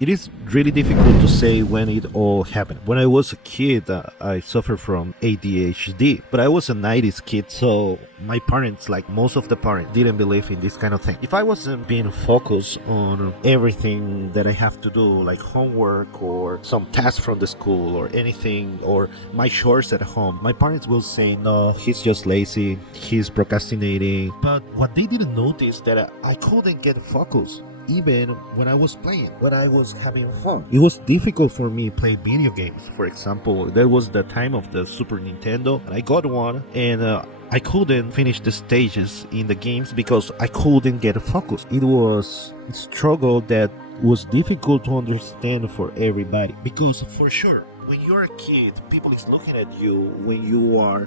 It is really difficult to say when it all happened. When I was a kid, I suffered from ADHD, but I was a 90s kid, so my parents, like most of the parents, didn't believe in this kind of thing. If I wasn't being focused on everything that I have to do, like homework or some tasks from the school or anything, or my chores at home, my parents will say, no, he's just lazy, he's procrastinating. But what they didn't notice that I couldn't get focused even when I was playing, when I was having fun. It was difficult for me to play video games. For example, there was the time of the Super Nintendo, and I got one, and I couldn't finish the stages in the games because I couldn't get focused. It was a struggle that was difficult to understand for everybody, because for sure, when you're a kid, people is looking at you when you are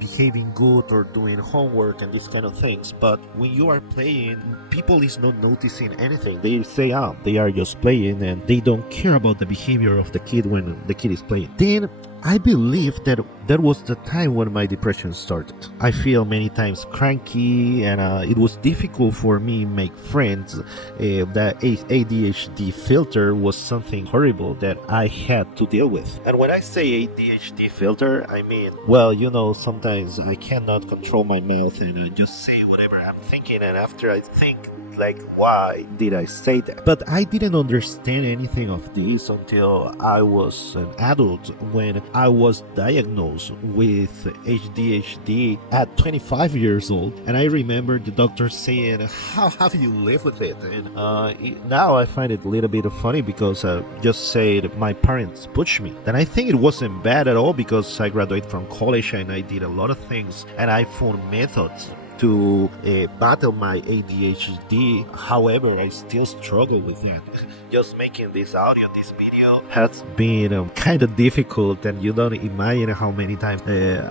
behaving good or doing homework and these kind of things. But when you are playing, people is not noticing anything. They say, they are just playing, and they don't care about the behavior of the kid when the kid is playing. Then I believe that was the time when my depression started. I feel many times cranky, and it was difficult for me make friends. The ADHD filter was something horrible that I had to deal with. And when I say ADHD filter, I mean, well, sometimes I cannot control my mouth and I just say whatever I'm thinking, and after I think, like, why did I say that? But I didn't understand anything of this until I was an adult, when I was diagnosed with ADHD at 25 years old. And I remember the doctor saying, how have you lived with it? And now I find it a little bit funny, because I just said my parents pushed me. And I think it wasn't bad at all, because I graduated from college and I did a lot of things, and I found methods to battle my ADHD. However, I still struggle with that. Just making this audio, this video, has been kind of difficult, and you don't imagine how many times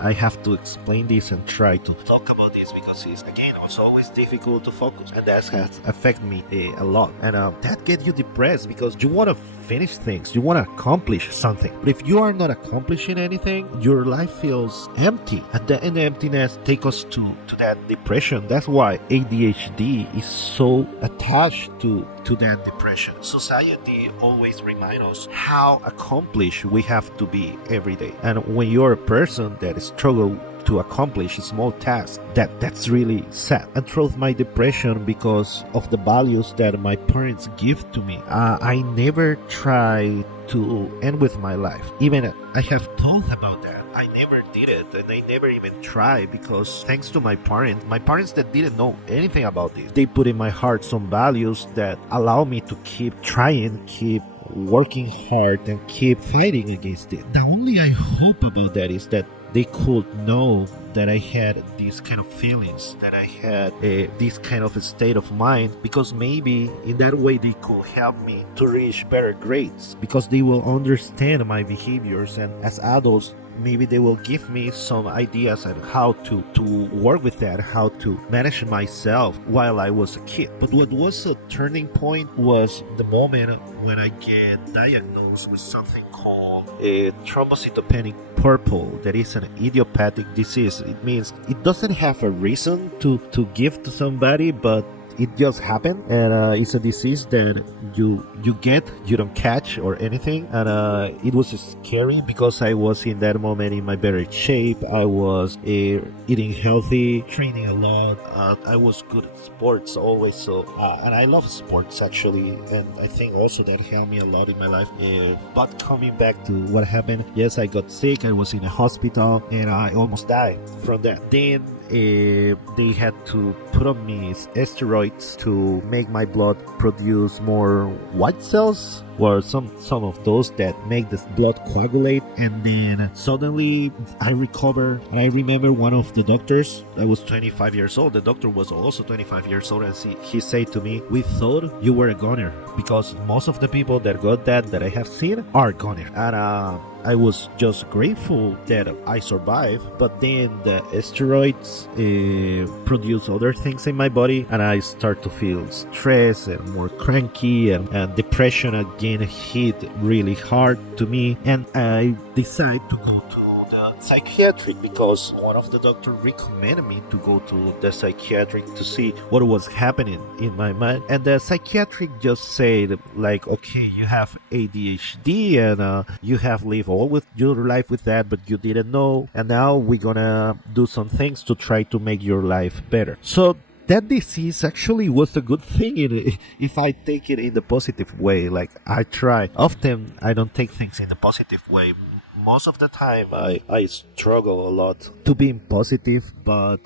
I have to explain this and try to talk about this, because it's always difficult to focus, and that has affected me a lot. And that gets you depressed, because you want to finish things, you want to accomplish something, but if you are not accomplishing anything, your life feels empty, and the emptiness takes us to that depression. That's why ADHD is so attached to that depression. Society always reminds us how accomplished we have to be every day, and when you're a person that struggles to accomplish a small task, that's really sad. And through my depression, because of the values that my parents give to me, I never try to end with my life. Even I have thought about that, I never did it, and I never even tried, because thanks to my parents that didn't know anything about this, they put in my heart some values that allow me to keep trying, keep working hard, and keep fighting against it. The only I hope about that is that they could know that I had these kind of feelings, that I had this kind of a state of mind, because maybe in that way they could help me to reach better grades, because they will understand my behaviors, and as adults, maybe they will give me some ideas on how to work with that, how to manage myself while I was a kid. But what was a turning point was the moment when I get diagnosed with something called a thrombocytopenic purple. That is an idiopathic disease. It means it doesn't have a reason to give to somebody, but it just happened, and it's a disease that you get, you don't catch or anything. And it was scary, because I was in that moment in my better shape. I was eating healthy, training a lot. I was good at sports always, so and I love sports actually, and I think also that helped me a lot in my life. But coming back to what happened, yes, I got sick. I was in a hospital, and I almost died from that. Then they had to put on me steroids to make my blood produce more white cells, or some of those that make the blood coagulate. And then suddenly I recover, and I remember one of the doctors, I was 25 years old, the doctor was also 25 years old, and he said to me, we thought you were a goner, because most of the people that got that I have seen are goner. And I was just grateful that I survived, but then the steroids produce other things in my body, and I start to feel stress and more cranky, and depression again hit really hard to me, and I decided to go to the psychiatric because one of the doctors recommended me to go to the psychiatric to see what was happening in my mind. And the psychiatric just said, like, okay, you have ADHD and you have lived all with your life with that, but you didn't know. And now we're gonna do some things to try to make your life better. So that disease actually was a good thing if I take it in the positive way. Like I try. Often I don't take things in the positive way. Most of the time I struggle a lot to being positive, but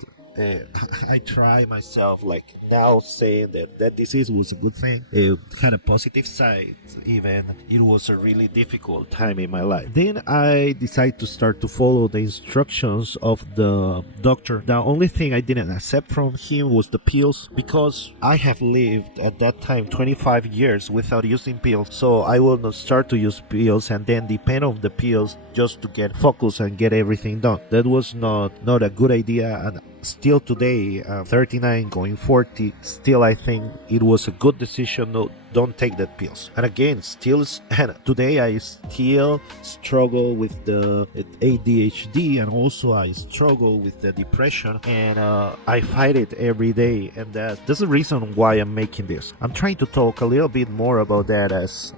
I try myself, like now saying that that disease was a good thing. It had a positive side, even it was a really difficult time in my life. Then I decided to start to follow the instructions of the doctor. The only thing I didn't accept from him was the pills, because I have lived at that time 25 years without using pills. So I will not start to use pills and then depend on the pills just to get focused and get everything done. That was not a good idea, and still today, 39 going 40, still I think it was a good decision. No, don't take that pills. And again, still and today I still struggle with the ADHD, and also I struggle with the depression, and I fight it every day. And that's the reason why I'm making this. I'm trying to talk a little bit more about that, as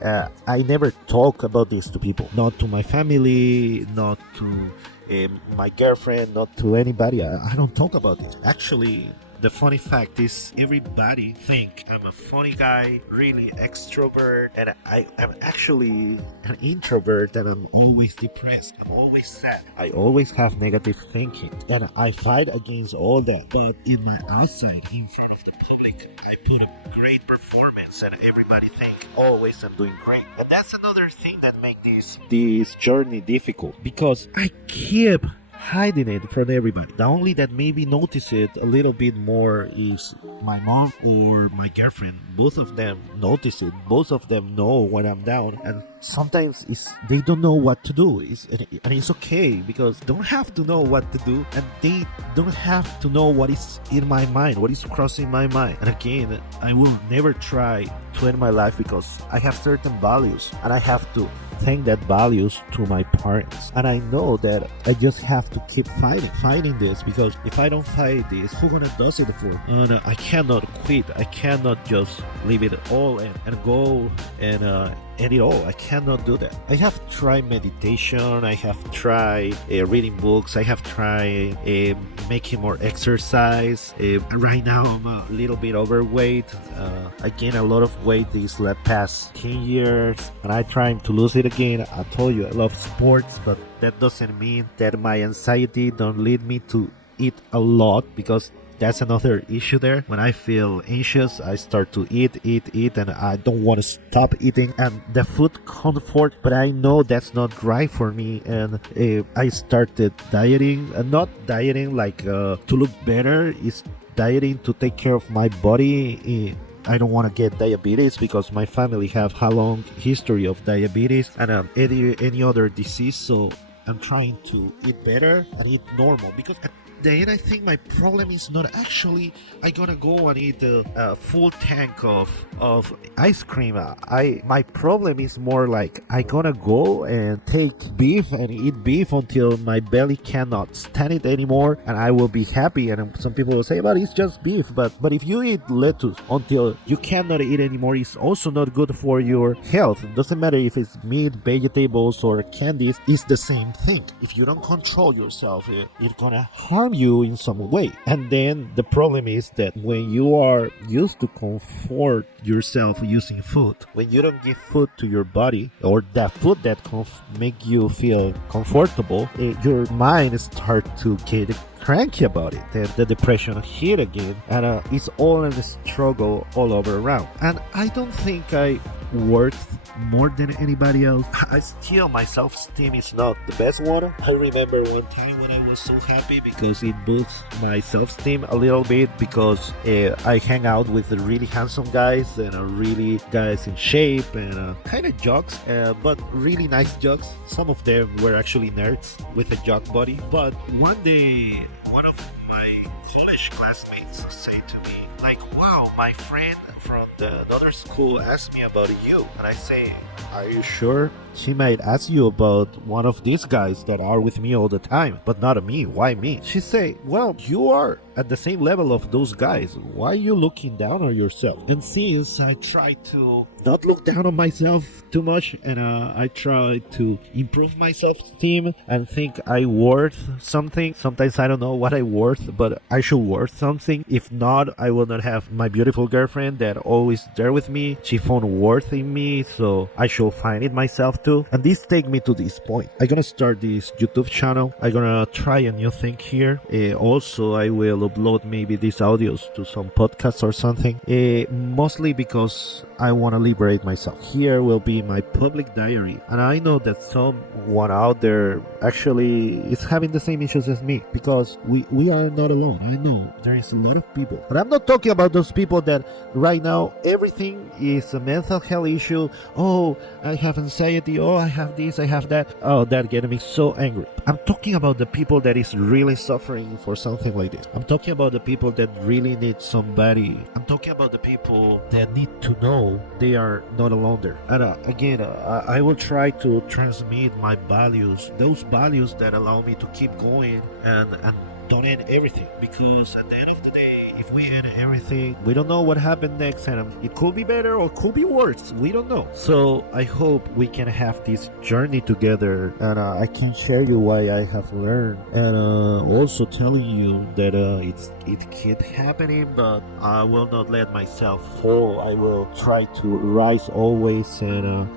I never talk about this to people, not to my family, not to my girlfriend, not to anybody. I don't talk about it. Actually, the funny fact is everybody think I'm a funny guy, really extrovert, and I am actually an introvert, and I'm always depressed, I'm always sad, I always have negative thinking, and I fight against all that. But in my outside, in front of the public, I put a great performance, and everybody think always I'm doing great. And that's another thing that makes this journey difficult, because I keep hiding it from everybody. The only that maybe notice it a little bit more is my mom or my girlfriend. Both of them notice it. Both of them know when I'm down, and sometimes they don't know what to do. And it's okay, because they don't have to know what to do, and they don't have to know what is in my mind, what is crossing my mind. And again, I will never try to end my life, because I have certain values, and I have to thank that values to my parents. And I know that I just have to keep fighting this, because if I don't fight this, who gonna does it for? And I cannot quit. I cannot just leave it all and go and end it all. I cannot do that. I have tried meditation, I have tried reading books, I have tried making more exercise. Right now I'm a little bit overweight. I gained a lot of weight these past 10 years, and I trying to lose it again. I told you I love sports, but that doesn't mean that my anxiety don't lead me to eat a lot, because that's another issue there. When I feel anxious, I start to eat, and I don't want to stop eating. And the food comfort, but I know that's not right for me. And I started dieting, not dieting like to look better, is dieting to take care of my body. I don't want to get diabetes, because my family have a long history of diabetes and any other disease. So I'm trying to eat better and eat normal, because then I think my problem is not actually I gonna go and eat a full tank of ice cream. My problem is more like I gonna go and take beef and eat beef until my belly cannot stand it anymore, and I will be happy. And some people will say, but it's just beef. But if you eat lettuce until you cannot eat anymore, it's also not good for your health. It doesn't matter if it's meat, vegetables, or candies, it's the same thing. If you don't control yourself, it's gonna harm you in some way. And then the problem is that when you are used to comfort yourself using food, when you don't give food to your body, or that food that make you feel comfortable, your mind start to get cranky about it, and the depression hit again, and it's all in a struggle all over around. And I don't think I worth more than anybody else. I still, my self-esteem is not the best one. I remember one time when I was so happy because it boosts my self-esteem a little bit, because I hang out with the really handsome guys and really guys in shape and kind of jocks, but really nice jocks. Some of them were actually nerds with a jock body. But one day, one of my college classmates said to me, like, wow, my friend from the other school asked me about you. And I say, are you sure? She might ask you about one of these guys that are with me all the time, but not me. Why me? She say, well, you are at the same level of those guys. Why are you looking down on yourself? And since I try to not look down on myself too much, and I try to improve my self-esteem and think I worth something. Sometimes I don't know what I worth, but I should worth something. If not, I will not have my beautiful girlfriend that always there with me. She found worth in me, so I should find it myself too. And this take me to this point. I'm gonna start this YouTube channel. I'm gonna try a new thing here. Also, I will upload maybe these audios to some podcasts or something. Mostly because I want to liberate myself. Here will be my public diary, and I know that someone out there actually is having the same issues as me, because we are not alone. I know there is a lot of people, but I'm not talking about those people that right now everything is a mental health issue. Oh, I have anxiety. Oh, I have this, I have that. Oh, that gets me so angry. I'm talking about the people that is really suffering for something like this. I'm talking about the people that really need somebody. I'm talking about the people that need to know they are not alone there. And again, I will try to transmit my values, those values that allow me to keep going and don't end everything, because at the end of the day, if we end everything, we don't know what happened next, and it could be better or could be worse. We don't know. So I hope we can have this journey together, and I can share you why I have learned, and also telling you that it keep happening, but I will not let myself fall. I will try to rise always, and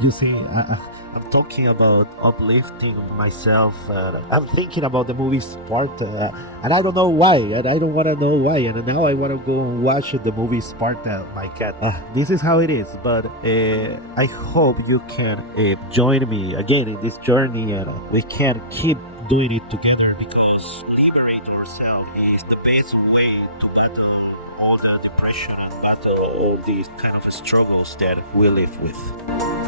you see, I'm talking about uplifting myself. I'm thinking about the movie Sparta, and I don't know why, and I don't want to know why. And now I want to go and watch the movie Sparta, my cat. This is how it is, but I hope you can join me again in this journey, and we can keep doing it together, because liberate ourselves is the best way to battle all the depression and battle all these kind of struggles that we live with.